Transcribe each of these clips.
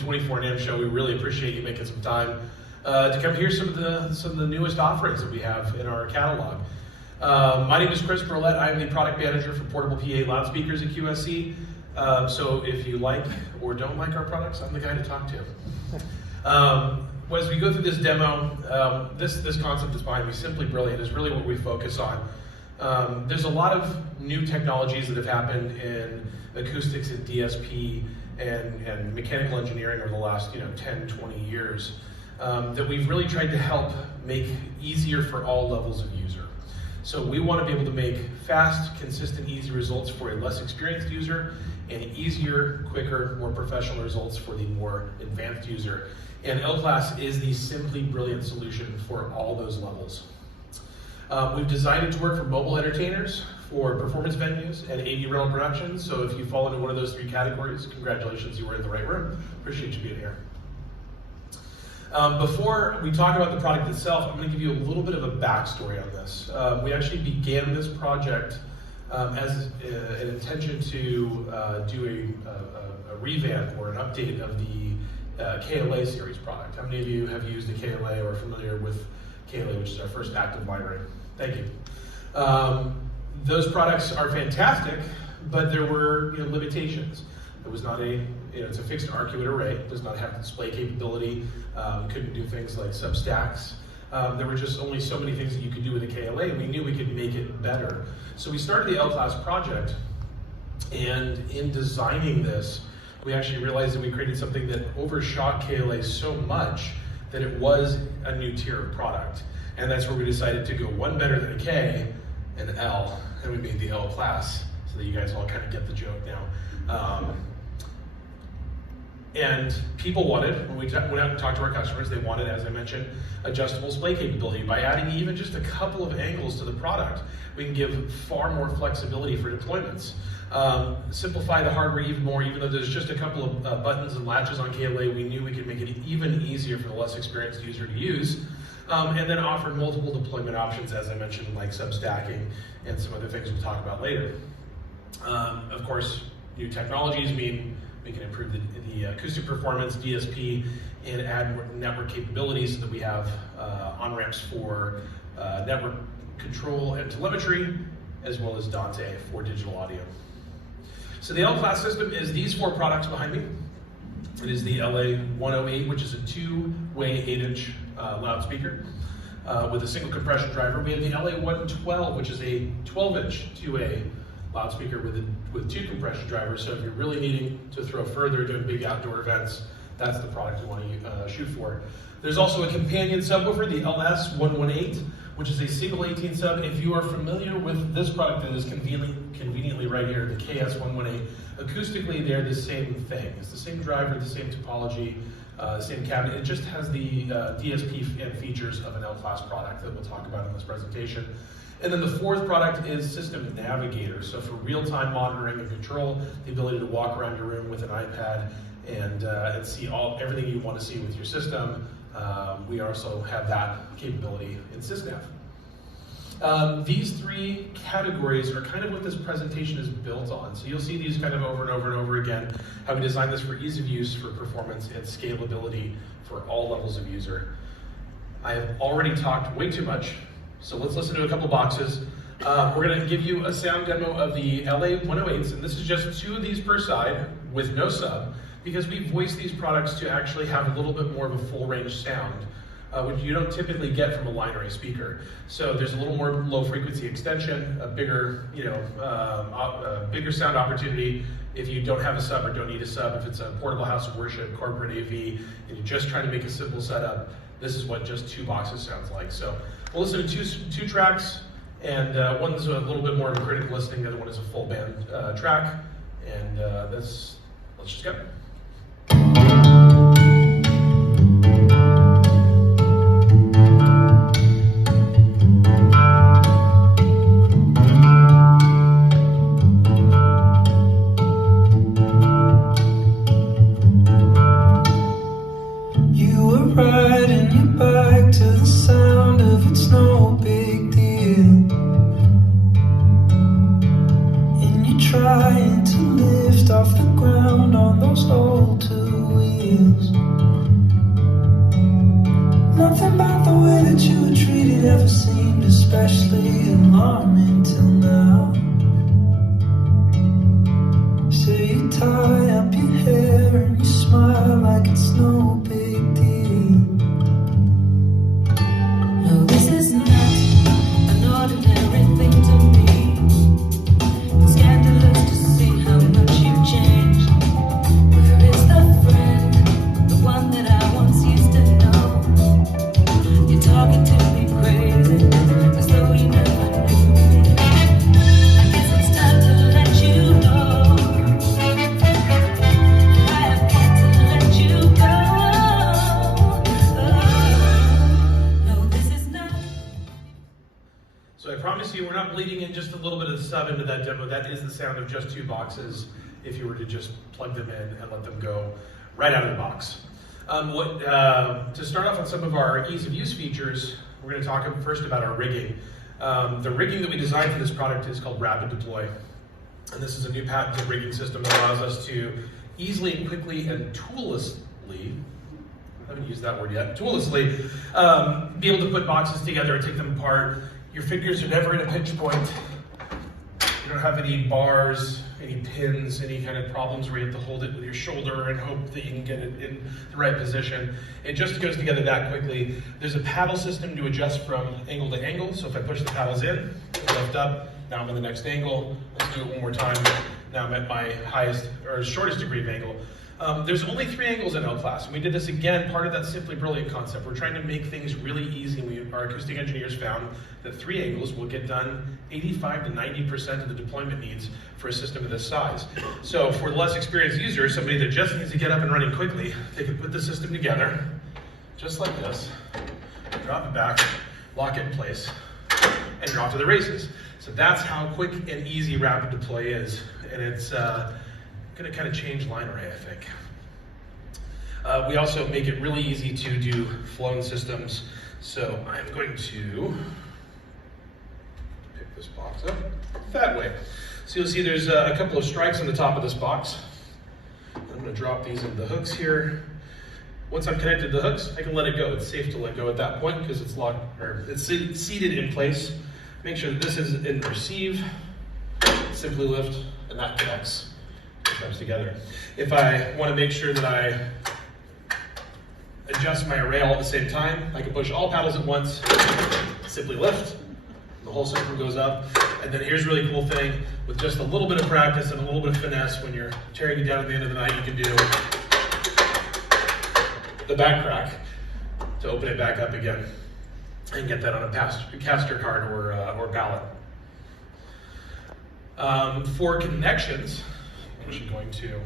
24 NAMM show. We really appreciate you making some time to come hear some of the newest offerings that we have in our catalog. My name is Chris Burlett. I'm the product manager for portable PA loudspeakers at QSC. So if you like or don't like our products, I'm the guy to talk to. As we go through this demo, this concept is behind me, Simply Brilliant, is really what we focus on. There's a lot of new technologies that have happened in acoustics and DSP and mechanical engineering over the last 10, 20 years that we've really tried to help make easier for all levels of user. So we want to be able to make fast, consistent, easy results for a less experienced user and easier, quicker, more professional results for the more advanced user. And L-Class is the Simply Brilliant solution for all those levels. We've designed it to work for mobile entertainers, for performance venues, and AV rental productions. So if you fall into one of those three categories, congratulations, you were in the right room. Appreciate you being here. Before we talk about the product itself, I'm going to give you a little bit of a backstory on this. We actually began this project as an intention to do a revamp or an update of the KLA series product. How many of you have used the KLA or are familiar with KLA, which is our first active library? Thank you. Those products are fantastic, but there were limitations. It was not it's a fixed arcuate array, it does not have display capability, couldn't do things like substacks. There were just only so many things that you could do with a KLA, and we knew we could make it better. So we started the L-Class project, and in designing this, we actually realized that we created something that overshot KLA so much that it was a new tier of product. And that's where we decided to go one better than a K, an L, and we made the L-Class, so that you guys all kind of get the joke now. And people wanted, when we went out and talked to our customers, they wanted, as I mentioned, adjustable display capability. By adding even just a couple of angles to the product, we can give far more flexibility for deployments. Simplify the hardware even more, even though there's just a couple of buttons and latches on KLA, we knew we could make it even easier for the less experienced user to use. And then offer multiple deployment options, as I mentioned, like substacking and some other things we'll talk about later. Of course, new technologies mean we can improve the acoustic performance, DSP, and add more network capabilities so that we have on-ramps for network control and telemetry, as well as Dante for digital audio. So the L-Class system is these four products behind me. It is the LA108, which is a two-way 8-inch loudspeaker with a single compression driver. We have the LA112, which is a 12-inch two-way loudspeaker with two compression drivers. So if you're really needing to throw further, doing big outdoor events, that's the product you want to shoot for. There's also a companion subwoofer, the LS118, which is a single 18 sub. If you are familiar with this product that is conveniently right here, the KS118, acoustically they're the same thing. It's the same driver, the same topology, the same cabinet. It just has the DSP and features of an L-Class product that we'll talk about in this presentation. And then the fourth product is System Navigator. So for real-time monitoring and control, the ability to walk around your room with an iPad and see everything you want to see with your system. We also have that capability in SysNav. These three categories are kind of what this presentation is built on. So you'll see these kind of over and over and over again, how we designed this for ease of use, for performance, and scalability for all levels of user. I have already talked way too much, so let's listen to a couple boxes. We're going to give you a sound demo of the LA108s, and this is just two of these per side with no sub, because we voiced these products to actually have a little bit more of a full range sound, which you don't typically get from a line array speaker. So there's a little more low frequency extension, a bigger, bigger sound opportunity if you don't have a sub or don't need a sub. If it's a portable house of worship, corporate AV, and you're just trying to make a simple setup, this is what just two boxes sounds like. So we'll listen to two tracks, and one's a little bit more of a critical listening, the other one is a full band track, and let's just go. Riding your bike to the sound of It's No Big Deal, and you're trying to lift off the ground on those old two wheels. feels. Nothing about the way that you were treated ever seemed especially alarming till now. So you tie up your hair and you smile like it's no big deal. No, this is not an ordinary thing to me. It's scandalous to see how much you've changed. Where is the friend, the one that I once used to know? You're talking to me crazy, as though you never knew me. I guess it's time to let you know. I have got to let you go. No, this is not. So I promise you, we're not bleeding in just a little bit of sub into that demo. That is the sound of just 2 boxes if you were to just plug them in and let them go right out of the box. To start off on some of our ease of use features, we're going to talk first about our rigging. The rigging that we designed for this product is called Rapid Deploy. And this is a new patented rigging system that allows us to easily and quickly and toollessly, I haven't used that word yet, toollessly, be able to put boxes together and take them apart. Your fingers are never in a pinch point. You don't have any bars, any pins, any kind of problems where you have to hold it with your shoulder and hope that you can get it in the right position. It just goes together that quickly. There's a paddle system to adjust from angle to angle. So if I push the paddles in, lift up, now I'm in the next angle. Let's do it one more time. Now I'm at my highest or shortest degree of angle. There's only 3 angles in L-Class, and we did this again, part of that Simply Brilliant concept. We're trying to make things really easy. Our acoustic engineers found that 3 angles will get done 85 to 90% of the deployment needs for a system of this size. So for the less experienced user, somebody that just needs to get up and running quickly, they can put the system together, just like this, drop it back, lock it in place, and you're off to the races. So that's how quick and easy Rapid Deploy is, and it's going to kind of change line array, I think. We also make it really easy to do flown systems. So I'm going to pick this box up that way. So you'll see there's a couple of strikes on the top of this box. I'm going to drop these into the hooks here. Once I'm connected to the hooks, I can let it go. It's safe to let go at that point because it's locked, or it's seated in place. Make sure that this is in receive, simply lift, and that connects. Comes together. If I want to make sure that I adjust my array all at the same time, I can push all paddles at once, simply lift, the whole system goes up. And then here's a really cool thing, with just a little bit of practice and a little bit of finesse, when you're tearing it down at the end of the night, you can do the back crack to open it back up again and get that on a caster card or ballot. For connections, I'm actually going to,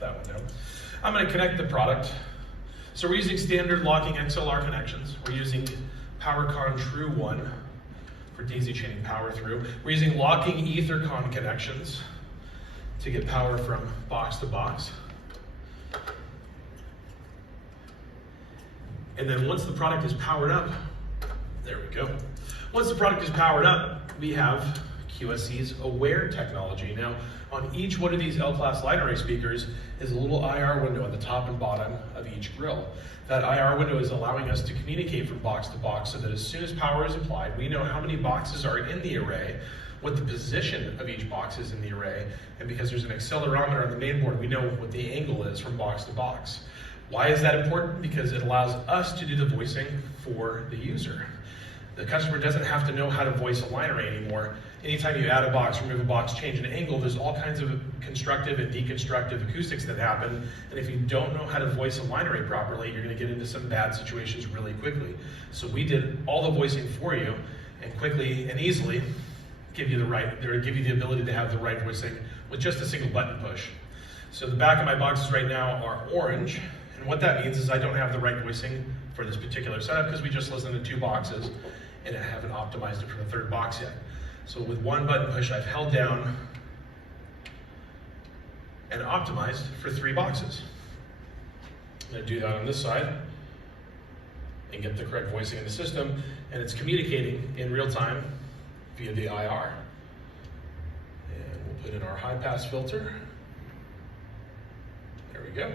that one down. I'm going to connect the product. So we're using standard locking XLR connections. We're using PowerCon True 1 for daisy chaining power through. We're using locking EtherCon connections to get power from box to box. And then once the product is powered up, there we go. Once the product is powered up, we have QSC's Aware technology. Now, on each one of these L-Class line array speakers is a little IR window at the top and bottom of each grill. That IR window is allowing us to communicate from box to box so that as soon as power is applied, we know how many boxes are in the array, what the position of each box is in the array, and because there's an accelerometer on the main board, we know what the angle is from box to box. Why is that important? Because it allows us to do the voicing for the user. The customer doesn't have to know how to voice a line array anymore. Anytime you add a box, remove a box, change an angle, there's all kinds of constructive and deconstructive acoustics that happen. And if you don't know how to voice a line array properly, you're going to get into some bad situations really quickly. So we did all the voicing for you, and quickly and easily give you the ability to have the right voicing with just a single button push. So the back of my boxes right now are orange, and what that means is I don't have the right voicing for this particular setup because we just listened to 2 boxes and I haven't optimized it for the 3rd box yet. So with 1 button push, I've held down and optimized for 3 boxes. I'm going to do that on this side and get the correct voicing in the system, and it's communicating in real time via the IR. And we'll put in our high pass filter. There we go.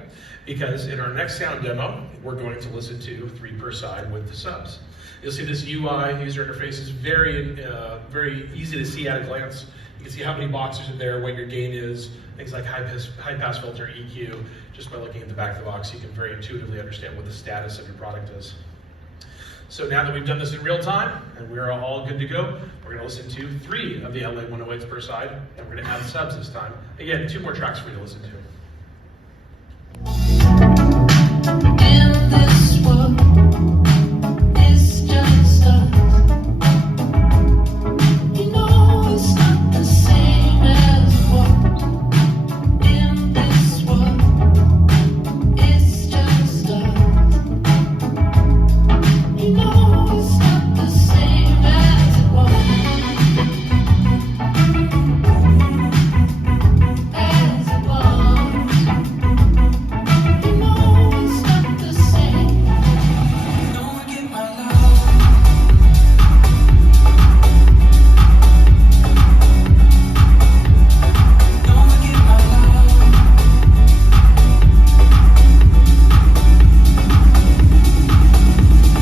Because in our next sound demo, we're going to listen to 3 per side with the subs. You'll see this UI, user interface, is very easy to see at a glance. You can see how many boxes are there, what your gain is, things like high pass filter, EQ. Just by looking at the back of the box, you can very intuitively understand what the status of your product is. So now that we've done this in real time, and we're all good to go, we're gonna listen to 3 of the LA 108s per side, and we're gonna add subs this time. Again, 2 more tracks for you to listen to. In this world, it's just us. You know it's not the same as it was. In this world, it's just us. You know it's not the same as it was. As it was. You know it's not the same. Don't get my love. Don't get my love. Don't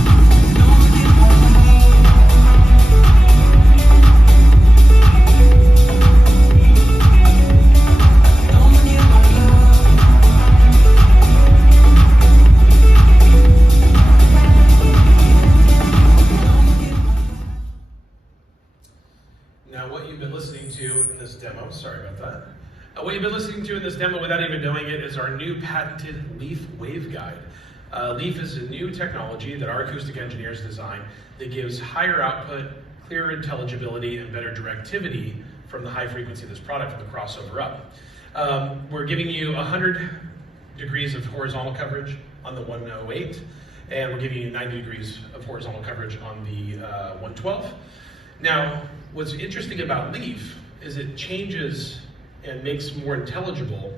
get my love. Don't get my love. Now, what you've been listening to in this demo, sorry about that. What you've been listening to in this demo without even knowing it is our new patented Leaf waveguide. Leaf is a new technology that our acoustic engineers designed that gives higher output, clearer intelligibility, and better directivity from the high frequency of this product from the crossover up. We're giving you 100 degrees of horizontal coverage on the 108, and we're giving you 90 degrees of horizontal coverage on the 112. Now, what's interesting about Leaf is it changes and makes more intelligible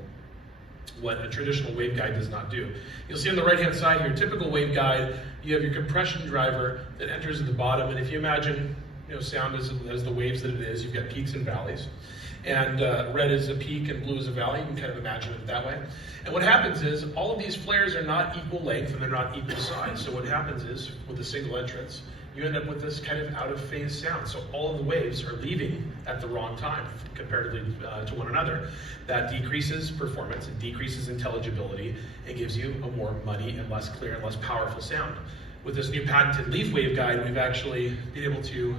what a traditional waveguide does not do. You'll see on the right-hand side here, typical waveguide, you have your compression driver that enters at the bottom, and if you imagine, sound as the waves that it is, you've got peaks and valleys. And red is a peak and blue is a valley. You can kind of imagine it that way. And what happens is all of these flares are not equal length and they're not equal size. So what happens is with a single entrance, you end up with this kind of out of phase sound. So all of the waves are leaving at the wrong time comparatively to one another. That decreases performance, it decreases intelligibility, it gives you a more muddy and less clear and less powerful sound. With this new patented Leaf waveguide, we've actually been able to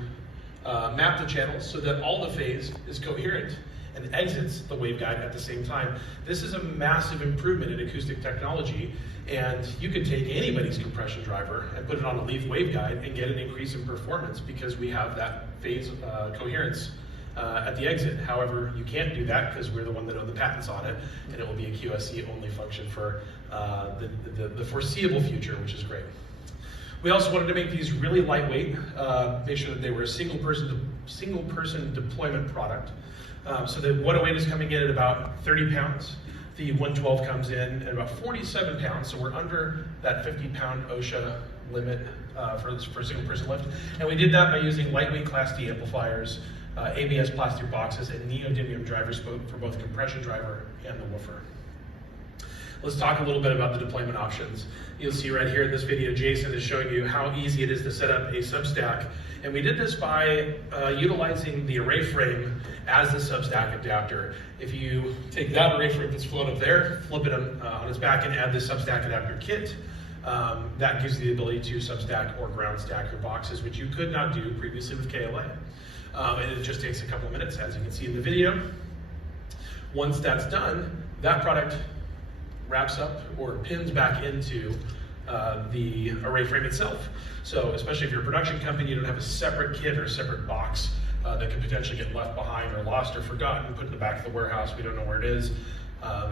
map the channels so that all the phase is coherent and exits the waveguide at the same time. This is a massive improvement in acoustic technology, and you could take anybody's compression driver and put it on a Leaf waveguide and get an increase in performance because we have that phase coherence at the exit. However, you can't do that because we're the one that own the patents on it, and it will be a QSC only function for the foreseeable future, which is great. We also wanted to make these really lightweight, make sure that they were a single person deployment product. So the 108 is coming in at about 30 pounds. The 112 comes in at about 47 pounds, so we're under that 50-pound OSHA limit for single person lift. And we did that by using lightweight Class D amplifiers, ABS plastic boxes, and neodymium drivers for both compression driver and the woofer. Let's talk a little bit about the deployment options. You'll see right here in this video, Jason is showing you how easy it is to set up a substack. And we did this by utilizing the array frame as the substack adapter. If you take that array frame that's flown up there, flip it on its back and add this substack adapter kit, that gives you the ability to substack or ground stack your boxes, which you could not do previously with KLA. And it just takes a couple of minutes, as you can see in the video. Once that's done, that product wraps up or pins back into the array frame itself. So especially if you're a production company, you don't have a separate kit or a separate box that could potentially get left behind or lost or forgotten, put in the back of the warehouse, we don't know where it is.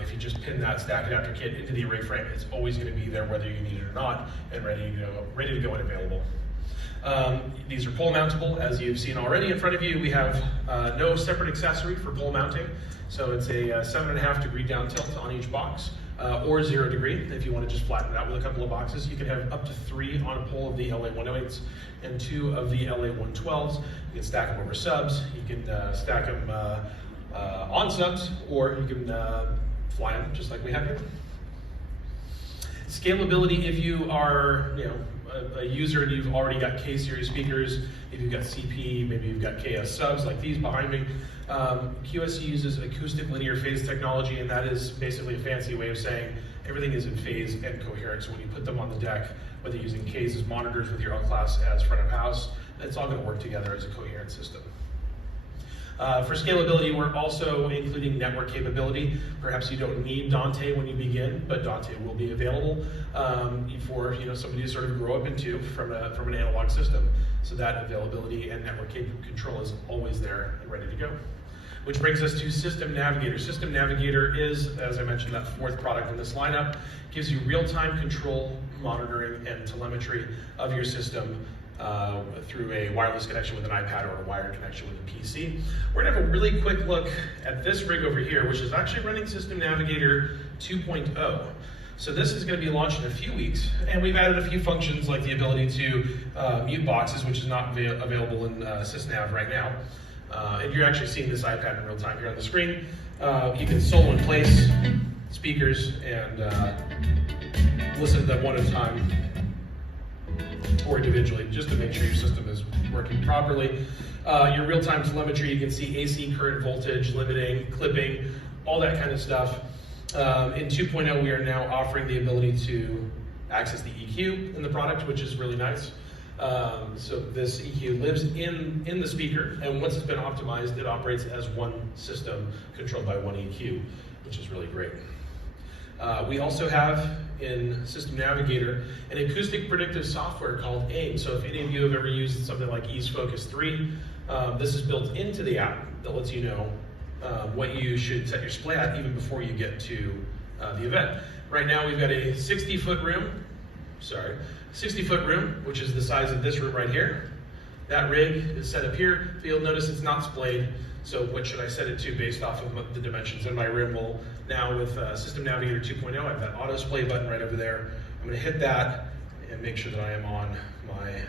If you just pin that stack adapter kit into the array frame, it's always going to be there whether you need it or not, and ready to go and available. These are pole mountable, as you've seen already in front of you. We have no separate accessory for pole mounting, so it's a 7.5 degree down tilt on each box. Or 0 degree, if you want to just flatten it out with a couple of boxes. You can have up to 3 on a pole of the LA 108s and 2 of the LA 112s. You can stack them over subs, you can stack them on subs, or you can fly them just like we have here. Scalability, if you are a user and you've already got K-series speakers, if you've got CP, maybe you've got KS subs like these behind me, QSC uses acoustic linear phase technology, and that is basically a fancy way of saying everything is in phase and coherent. So when you put them on the deck, whether you're using Ks as monitors with your L-class as front of house, it's all going to work together as a coherent system. For scalability, we're also including network capability. Perhaps you don't need Dante when you begin, but Dante will be available for somebody to sort of grow up into from an analog system. So that availability and network control is always there and ready to go. Which brings us to System Navigator. System Navigator is, as I mentioned, that fourth product in this lineup. Gives you real-time control, monitoring, and telemetry of your system through a wireless connection with an iPad or a wired connection with a PC. We're gonna have a really quick look at this rig over here, which is actually running System Navigator 2.0. So this is gonna be launched in a few weeks, and we've added a few functions like the ability to mute boxes, which is not available in SysNav right now. And you're actually seeing this iPad in real time here on the screen. You can solo in place speakers and listen to them one at a time or individually, just to make sure your system is working properly. Your real-time telemetry, you can see AC current voltage, limiting, clipping, all that kind of stuff. In 2.0, we are now offering the ability to access the EQ in the product, which is really nice. So this EQ lives in the speaker, and once it's been optimized, it operates as one system controlled by one EQ, which is really great. We also have in System Navigator an acoustic predictive software called ANAHEIM. So if any of you have ever used something like Ease Focus 3, this is built into the app that lets you know what you should set your display at even before you get to the event. Right now we've got a 60-foot room, which is the size of this room right here. That rig is set up here. You'll notice it's not splayed. So what should I set it to based off of the dimensions in my room? Well, now with System Navigator 2.0, I have that auto splay button right over there. I'm gonna hit that and make sure that I am on my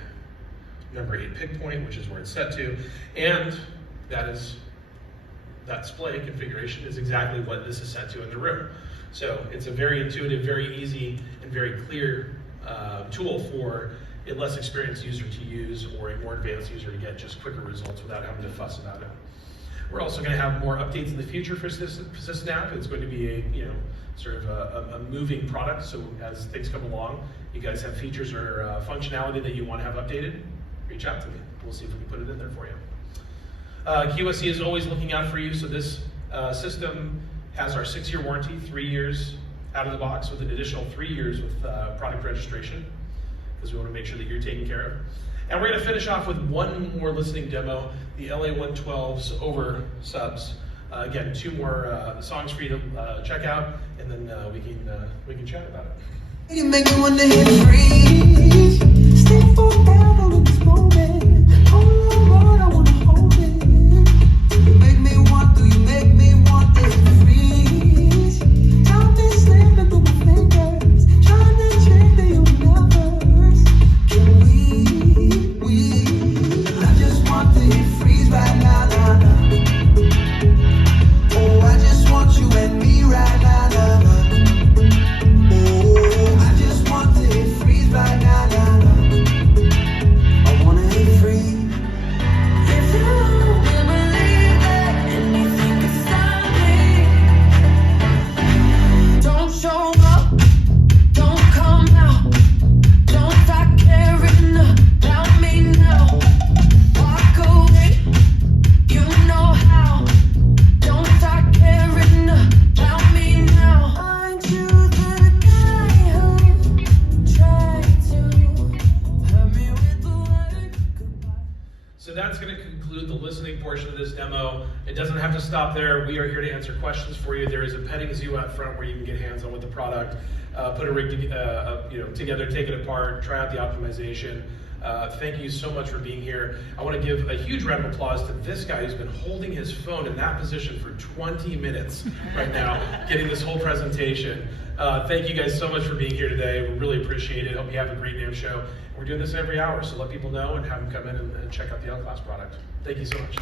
number 8 pick point, which is where it's set to. And that splay configuration is exactly what this is set to in the room. So it's a very intuitive, very easy, and very clear tool for a less experienced user to use or a more advanced user to get just quicker results without having to fuss about it. We're also going to have more updates in the future for SysNav. It's going to be a sort of a moving product. So as things come along, you guys have features or functionality that you want to have updated, reach out to me. We'll see if we can put it in there for you. QSC is always looking out for you. So this system has our 6-year warranty, 3 years out of the box with an additional 3 years with product registration, because we want to make sure that you're taken care of. And we're going to finish off with one more listening demo, the LA112's over subs. Again, 2 more songs for you to check out, and then we can chat about it. You make me want to hit freeze. Stay forever in this moment. All I want, I want to hold it. You make me want to, hit freeze. Time is slipping through my fingers. Trying to check the universe. Can we? I just want to hit freeze right now, nah, nah. Oh, I just want you and me right now, nah, nah. Oh, I just want to hit freeze right now, nah, nah. I wanna hit freeze. If you will believe that anything can stop me, don't show up, don't come out, don't start caring about me now. Walk away, you know how. Don't start caring about me now. Aren't you the guy who tried to hurt me with the word goodbye? So that's going to conclude the listening portion of this demo. It doesn't have to stop there. We are here to answer questions for you. There is a petting zoo out front where you can get hands-on with the product, put a rig together, take it apart, try out the optimization. Thank you so much for being here. I want to give a huge round of applause to this guy who's been holding his phone in that position for 20 minutes right now, getting this whole presentation. Thank you guys so much for being here today. We really appreciate it. Hope you have a great NAMM show. We're doing this every hour, so let people know and have them come in and check out the L-Class product. Thank you so much.